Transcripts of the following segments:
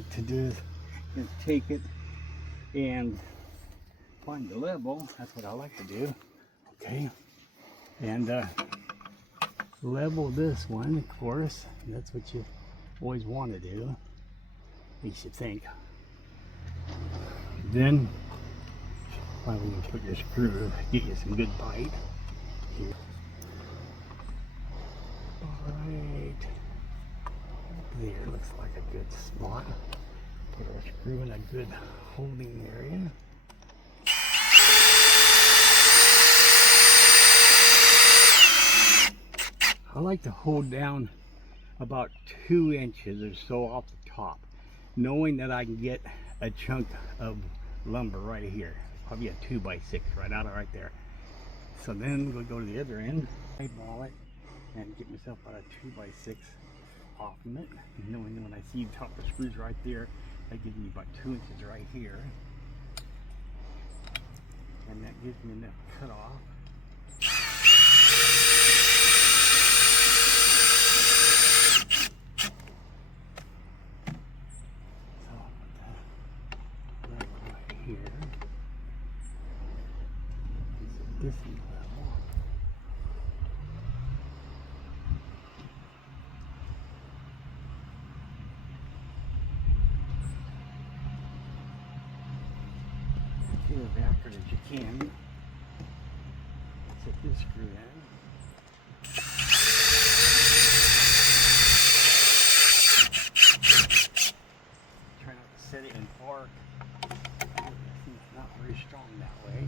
like to do is take it and find the level. That's what I like to do. Okay, and level this one, of course. That's what you always want to do, at least you think. Then finally you can put your screw, get you some good bite here. Right there looks like a good spot. Put our screw in a good holding area. I like to hold down about 2 inches or so off the top, knowing that I can get a chunk of lumber right here. Probably a 2x6 right there. So then we'll go to the other end, eyeball it, and get myself about a 2x6 off of it. And knowing when I see the top of the screws right there, that gives me about 2 inches right here. And that gives me enough cut off. This is level. Get it as accurate as you can. Set this screw in. Try not to set it in arc. It's not very strong that way.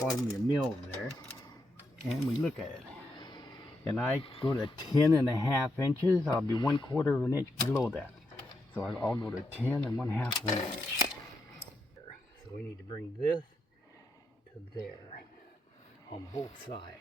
Bottom of your mill there, and we look at it, and I go to 10.5 inches. I'll be 1/4 of an inch below that, so I'll go to 10.5 of an inch. So we need to bring this to there on both sides.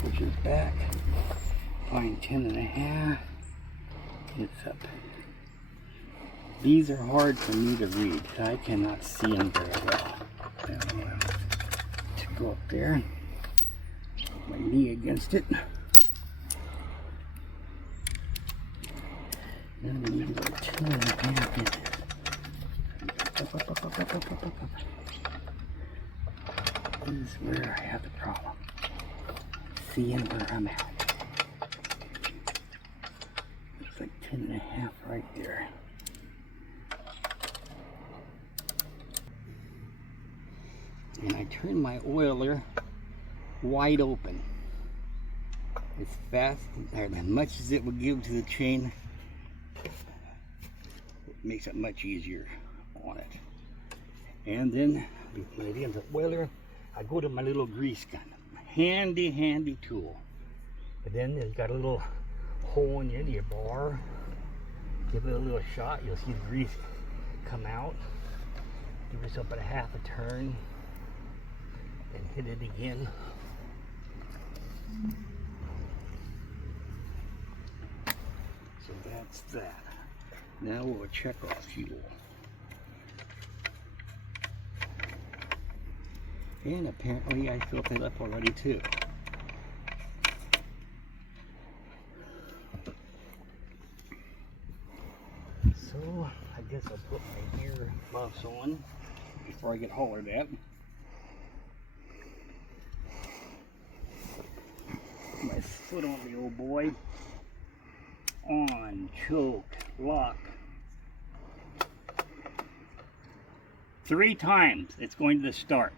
Switches back, find 10.5, it's up. These are hard for me to read. I cannot see them very well. To go up there, put my knee against it. Then we need to go 2.5 inches. Up. This is where I have the problem. Seeing where I'm at. Looks like 10.5 right there. And I turn my oiler wide open. As fast or as much as it would give to the chain. It makes it much easier on it. And then when it ends the oiler, I go to my little grease gun. Handy tool. But then it's got a little hole in the end of your bar. Give it a little shot, you'll see the grease come out. Give yourself about a half a turn and hit it again. So that's that. Now we'll check our fuel. And apparently I filled it up already too. So I guess I'll put my ear muffs on before I get hollered at. Put my foot on the old boy. On, choke, lock. 3 times it's going to start.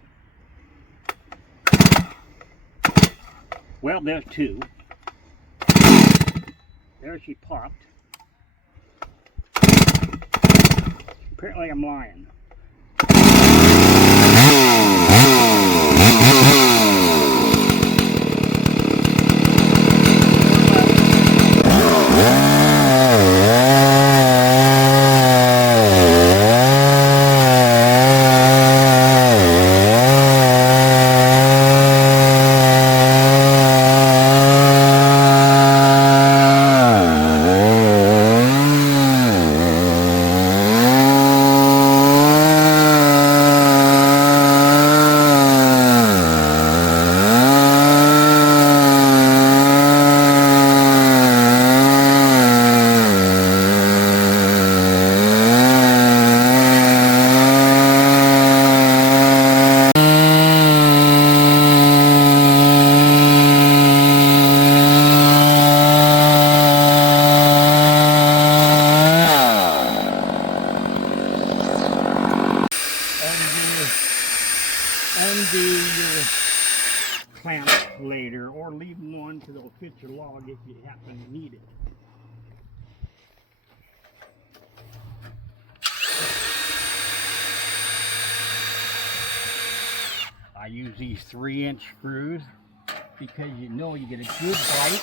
Well, there's 2. There she popped. Apparently I'm lying. undo your clamps later, or leave them on because it'll fit your log if you happen to need it. I use these 3-inch screws because you know you get a good bite.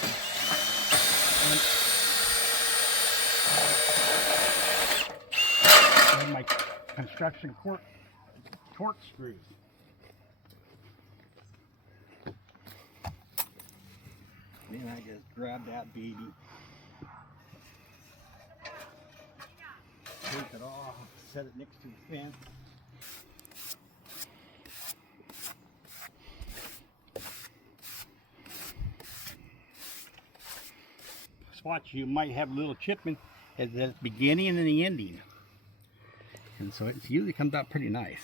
And my construction torque screws. Then I just grab that baby, take it off, set it next to the fence. Watch, you might have a little chipping at the beginning and the ending, and so it usually comes out pretty nice.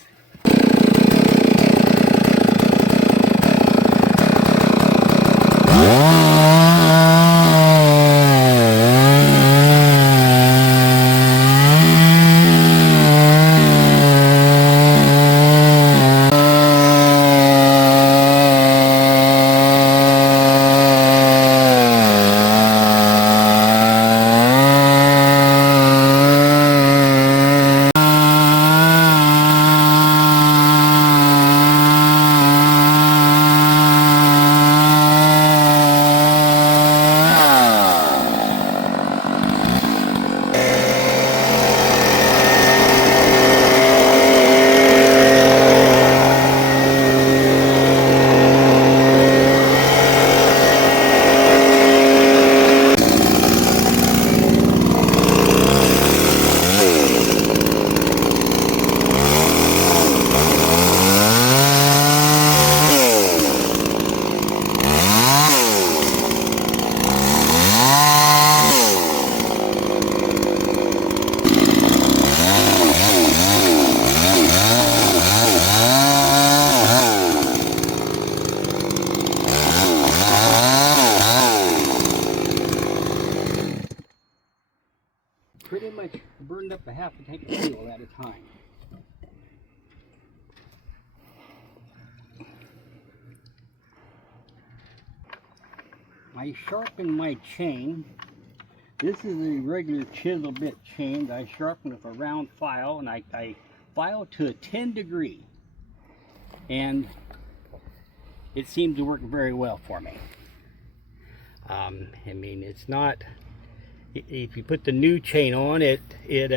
Pretty much burned up a half a tank of fuel at a time. I sharpen my chain. This is a regular chisel bit chain. I sharpen with a round file, and I file to a 10 degree. And it seems to work very well for me. I mean, it's not, if you put the new chain on it, it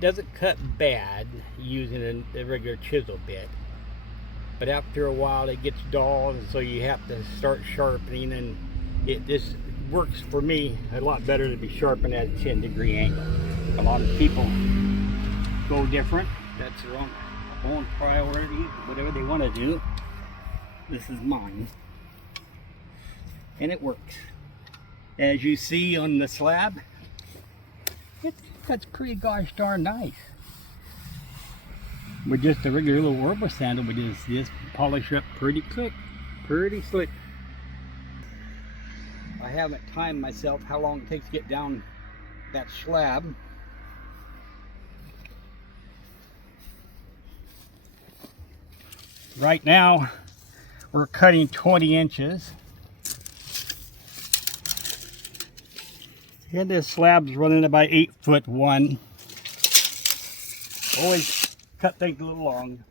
doesn't cut bad using a regular chisel bit, but after a while it gets dull, and so you have to start sharpening, and it just works for me a lot better to be sharpened at a 10 degree angle. A lot of people go different. That's their own priority, whatever they want to do. This is mine, and it works. As you see on the slab, it cuts pretty gosh darn nice. With just a regular little rubber sandal, we just polish up pretty quick, pretty slick. I haven't timed myself how long it takes to get down that slab. Right now, we're cutting 20 inches. And this slab's running about 8'1". Always cut things a little long.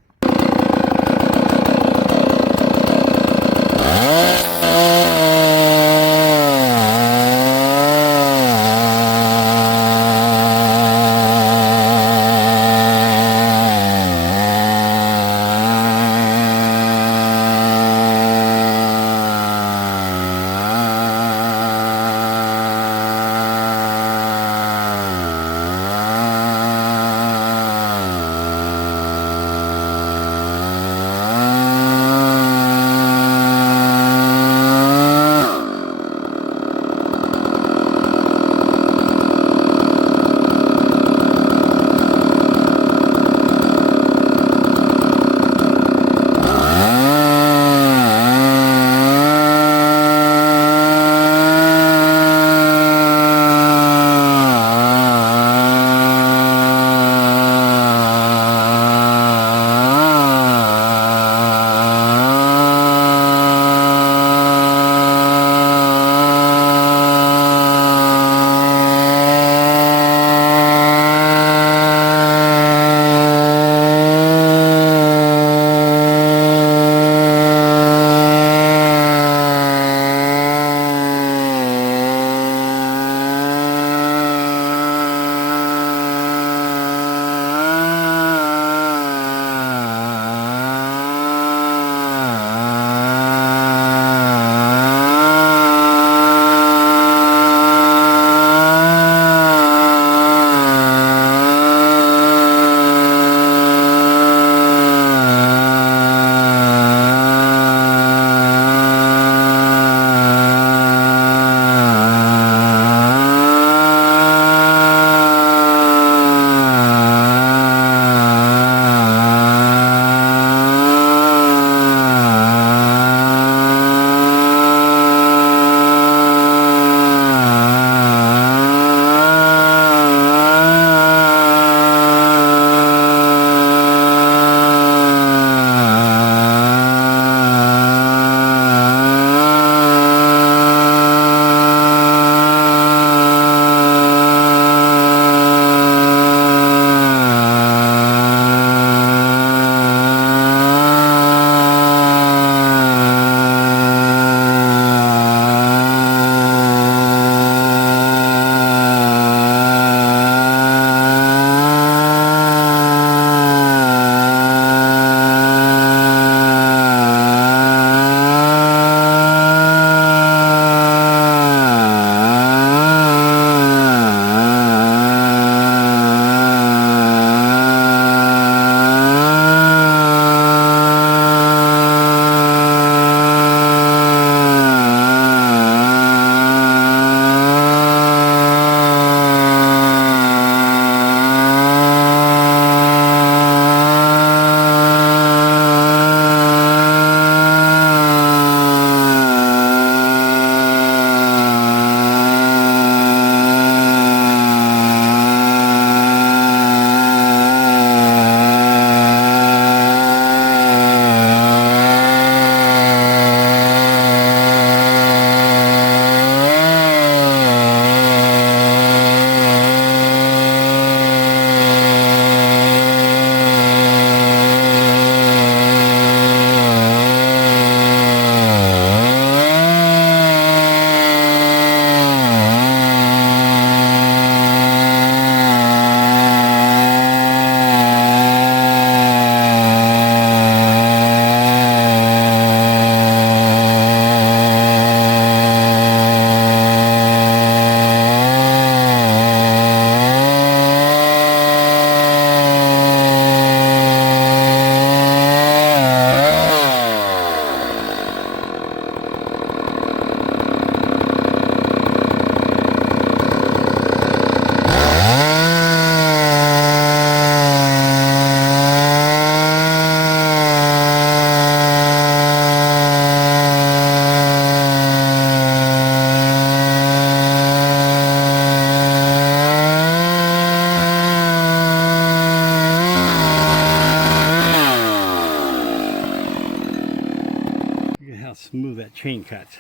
chain cuts.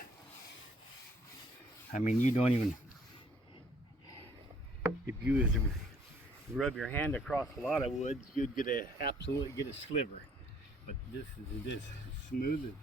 I mean, you don't even, if you was to rub your hand across a lot of woods, you'd absolutely get a sliver. But this is smooth.